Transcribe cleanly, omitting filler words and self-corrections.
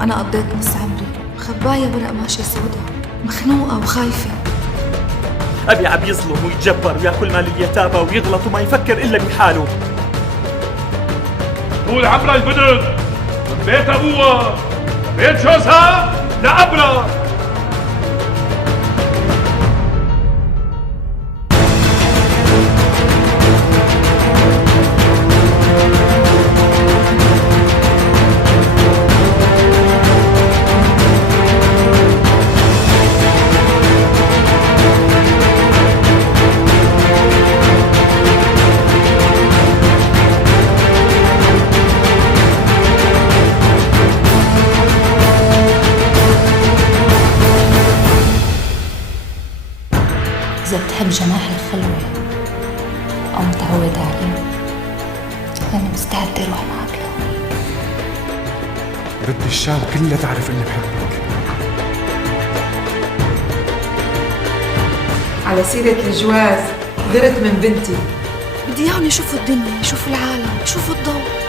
أنا قضيت نص عمري خباية ورق ماشية سودا، مخنوقة وخايفة. أبي عم يظلم ويتجبر وياكل مال اليتامى ويغلط وما يفكر إلا بحاله. طول عمرها البنت من بيت أبوها بيت جوزها لعبرها. إذا بتحب جناح الخلوة أو متعود عليه أنا مستعدة أروح معك لهونيك. بدي الشام كلها تعرف إني بحبك. على سيرة الجواز غرت من بنتي. بدي إياهم يشوفوا الدنيا، يشوفوا العالم، يشوفوا الضوء.